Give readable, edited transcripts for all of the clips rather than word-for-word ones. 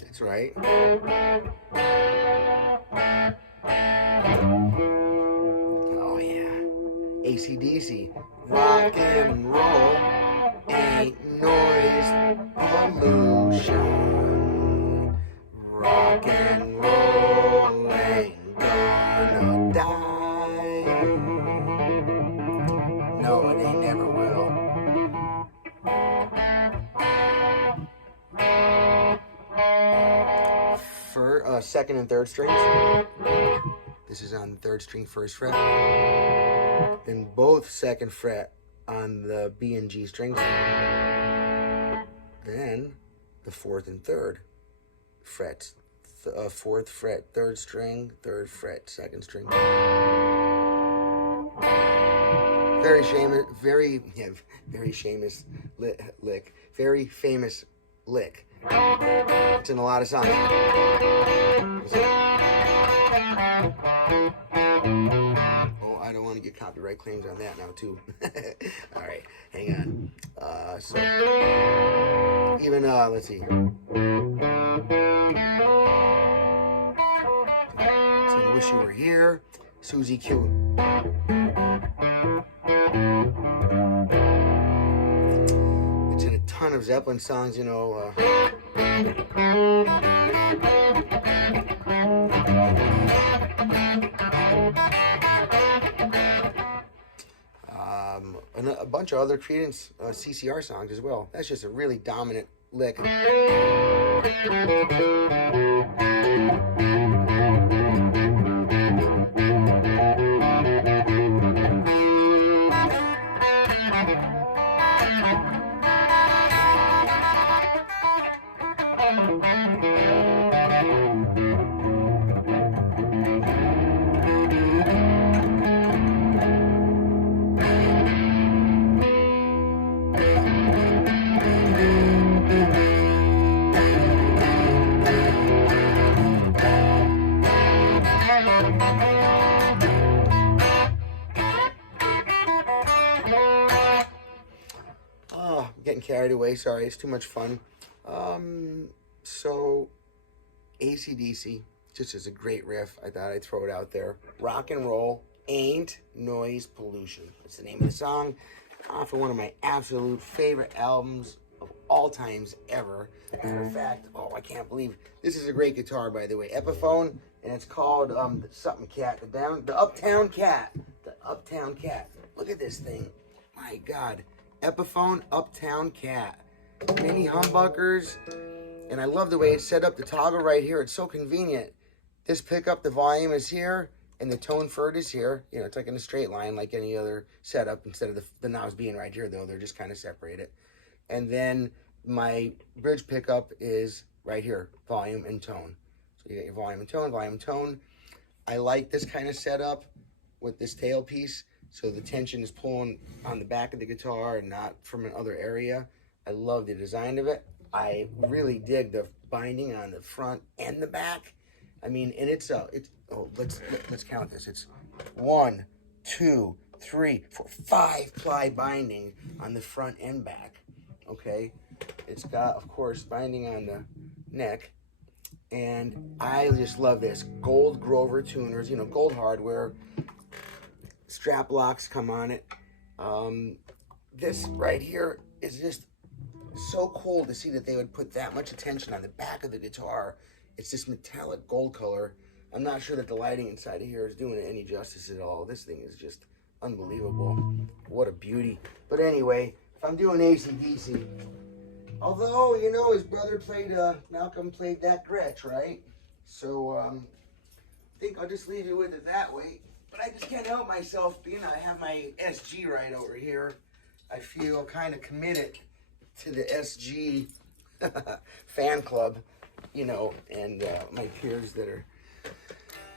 That's right. Oh yeah. AC/DC. Rock and roll ain't noise pollution. Rock and roll ain't gonna die. No, they never will. For second and third strings. This is on the third string, first fret. Then both second fret on the B and G strings. Then the fourth and third frets. Fourth fret, third string, third fret, second string. Very famous lick. Very famous lick. It's in a lot of songs. Oh, I don't want to get copyright claims on that now too. All right, hang on. So even let's see. So I wish you were here, Susie Q. It's in a ton of Zeppelin songs, you know. And a bunch of other Creedence CCR songs as well. That's just a really dominant lick. Getting carried away, sorry, it's too much fun. So AC/DC just is a great riff. I thought I'd throw it out there. Rock and roll ain't noise pollution. That's the name of the song, off of one of my absolute favorite albums of all times ever. Matter of fact, oh, I can't believe this is a great guitar, by the way. Epiphone, and it's called something Cat, the Uptown Kat. The Uptown Kat. Look at this thing. My God. Epiphone Uptown Kat. Mini humbuckers. And I love the way it's set up. The toggle right here. It's so convenient. This pickup, the volume is here. And the tone for it is here. You know, it's like in a straight line like any other setup. Instead of the knobs being right here, though. They're just kind of separated. And then my bridge pickup is right here. Volume and tone. So you got your volume and tone, volume and tone. I like this kind of setup with this tailpiece. So the tension is pulling on the back of the guitar and not from another area. I love the design of it. I really dig the binding on the front and the back. I mean, and let's count this. It's 1, 2, 3, 4, 5 ply binding on the front and back. Okay, it's got, of course, binding on the neck, and I just love this gold Grover tuners. You know, gold hardware. Strap locks come on it. This right here is just so cool to see that they would put that much attention on the back of the guitar. It's this metallic gold color. I'm not sure that the lighting inside of here is doing it any justice at all. This thing is just unbelievable. What a beauty. But anyway, if I'm doing AC/DC, although, you know, his brother played, Malcolm played that Gretsch, right? So, I think I'll just leave you with it that way. But I just can't help myself, being I have my SG right over here. I feel kind of committed to the SG fan club, you know, and my peers that are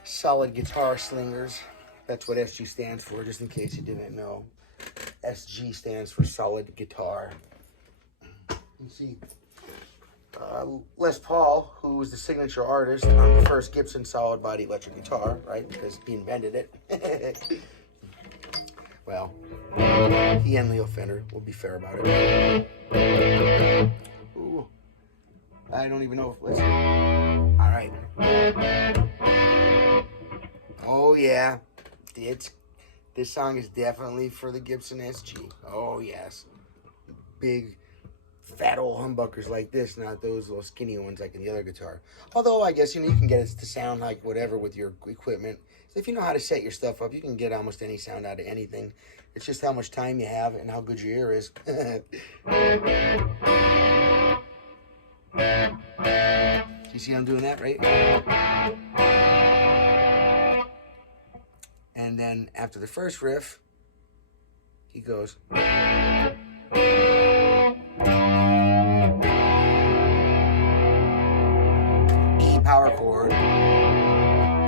solid guitar slingers. That's what SG stands for, just in case you didn't know. SG stands for solid guitar. You see, Les Paul, who was the signature artist on the first Gibson solid body electric guitar, right? Because he invented it. Well, he and Leo Fender, we'll be fair about it. Ooh, I don't even know if, let's see. All right. Oh yeah, this song is definitely for the Gibson SG. Oh yes, big fat old humbuckers like this, not those little skinny ones like in the other guitar. Although I guess you can get it to sound like whatever with your equipment. So if you know how to set your stuff up, you can get almost any sound out of anything. It's just how much time you have and how good your ear is. You see I'm doing that, right? And then after the first riff, he goes. E power chord.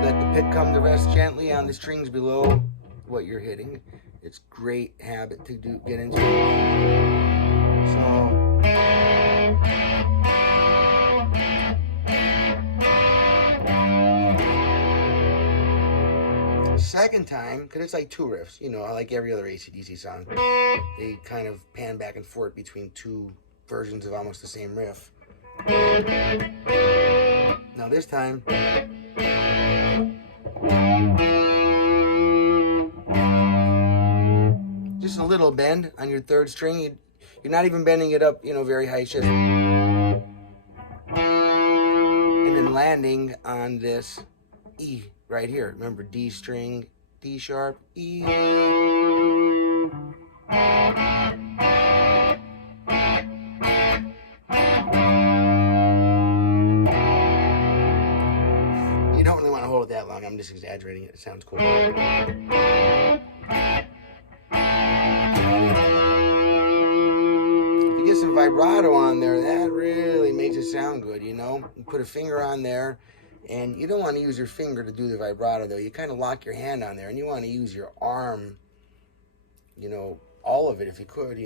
Let the pick come to rest gently on the strings below what you're hitting. It's great habit to get into. So. Second time, because it's like two riffs, like every other AC/DC song. They kind of pan back and forth between two versions of almost the same riff. Now this time, just a little bend on your third string. You're not even bending it up, very high. It's just, and then landing on this E right here. Remember, D string, D sharp, E. You don't really want to hold it that long. I'm just exaggerating it. It sounds cool. If you get some vibrato on there, that really makes it sound good, You put a finger on there. And you don't want to use your finger to do the vibrato, though. You kind of lock your hand on there, and you want to use your arm, all of it if you could.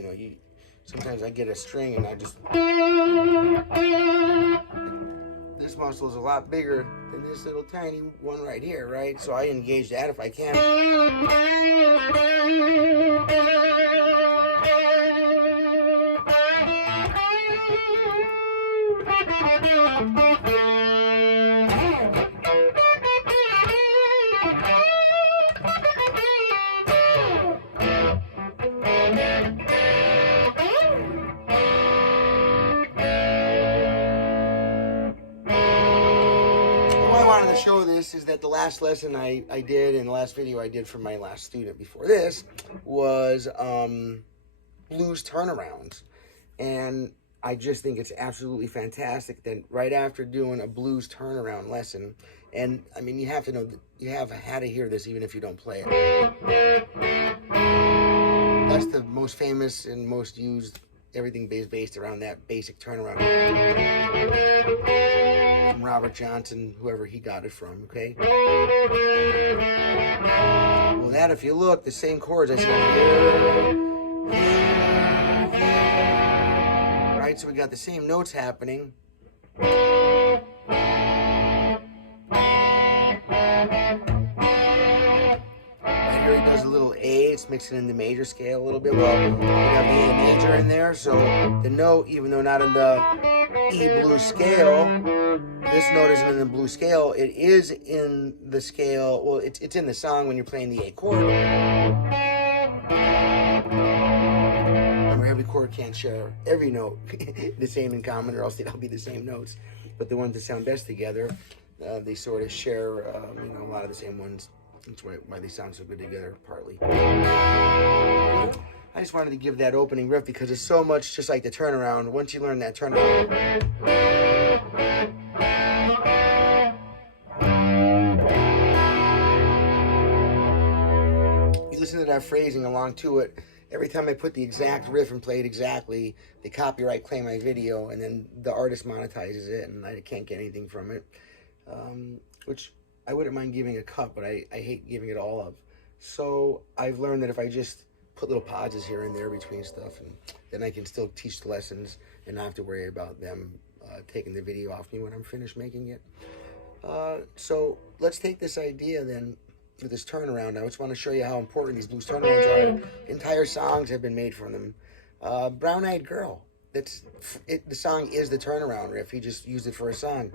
Sometimes I get a string, and I just... This muscle is a lot bigger than this little tiny one right here, right? So I engage that if I can. Show this is that the last lesson I did in the last video I did for my last student before this was blues turnarounds, and I just think it's absolutely fantastic that right after doing a blues turnaround lesson, and I mean you have to know that you have had to hear this even if you don't play it. That's the most famous and most used. Everything based around that basic turnaround. From Robert Johnson, whoever he got it from, okay? Well, that, if you look, the same chords I said. Right, so we got the same notes happening. Right here he does a little A, it's mixing in the major scale a little bit. Well, we have the A major in there, so the note, even though not in the E blues scale, this note isn't in the blues scale, it is in the scale, well, it's in the song when you're playing the A chord. Remember, every chord can't share every note the same in common, or else they'll be the same notes. But the ones that sound best together, they sort of share, a lot of the same ones. That's why they sound so good together, partly. I just wanted to give that opening riff because it's so much just like the turnaround. Once you learn that turnaround, you listen to that phrasing along to it. Every time I put the exact riff and play it exactly, they copyright claim my video, and then the artist monetizes it, and I can't get anything from it. Which I wouldn't mind giving a cut, but I hate giving it all up. So I've learned that if I just put little pauses here and there between stuff, and then I can still teach the lessons and not have to worry about them taking the video off me when I'm finished making it. So let's take this idea then with this turnaround. I just want to show you how important these blues turnarounds are. Entire songs have been made from them. Brown Eyed Girl. That's it. The song is the turnaround riff. He just used it for a song.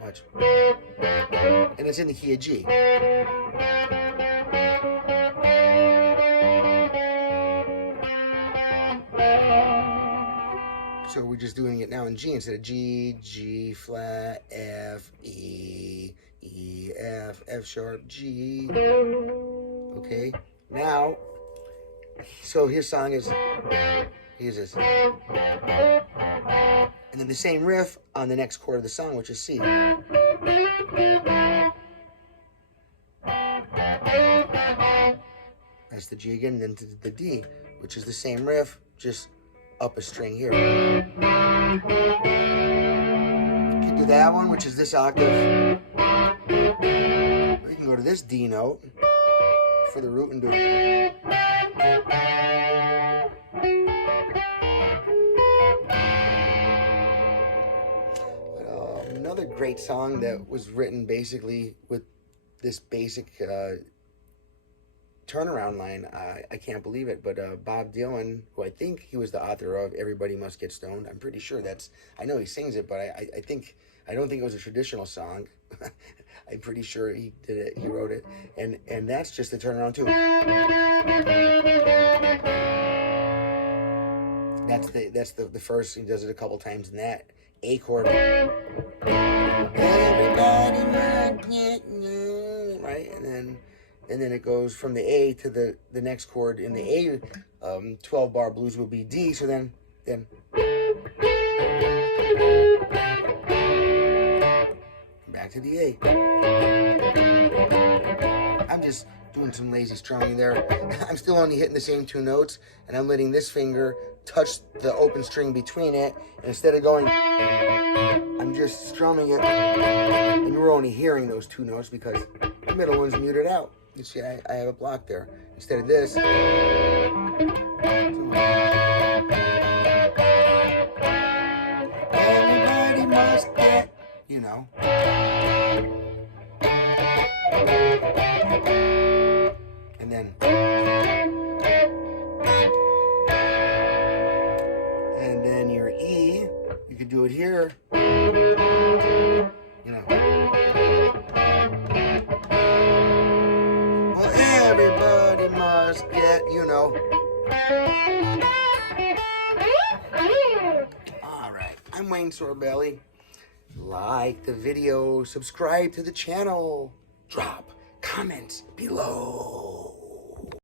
Watch. And it's in the key of G. So we're just doing it now in G instead of G, G flat, F, E, E, F, F sharp, G. Okay, now, so his song is, here's this. And then the same riff on the next chord of the song, which is C. That's the G again, and then to the D, which is the same riff, just up a string here. You can do that one, which is this octave. We can go to this D note for the root and do it. Another great song that was written basically with this basic turnaround line, I can't believe it, but Bob Dylan, who I think he was the author of Everybody Must Get Stoned, I'm pretty sure that's, I know he sings it, but I don't think it was a traditional song. I'm pretty sure he did it, he wrote it, and that's just the turnaround too. That's the first, he does it a couple times in that A chord. Everybody must get, right, and then it goes from the A to the next chord. In the A 12-bar blues would be D, so then back to the A. I'm just doing some lazy strumming there. I'm still only hitting the same two notes, and I'm letting this finger touch the open string between it, and instead of going, I'm just strumming it, and you're only hearing those two notes because the middle one's muted out. You see, I have a block there. Instead of this, everybody must get, you know. And then your E, you could do it here, you know. Everybody must get, you know. Alright, I'm Wayne Sorbelli. Like the video, subscribe to the channel, drop comments below.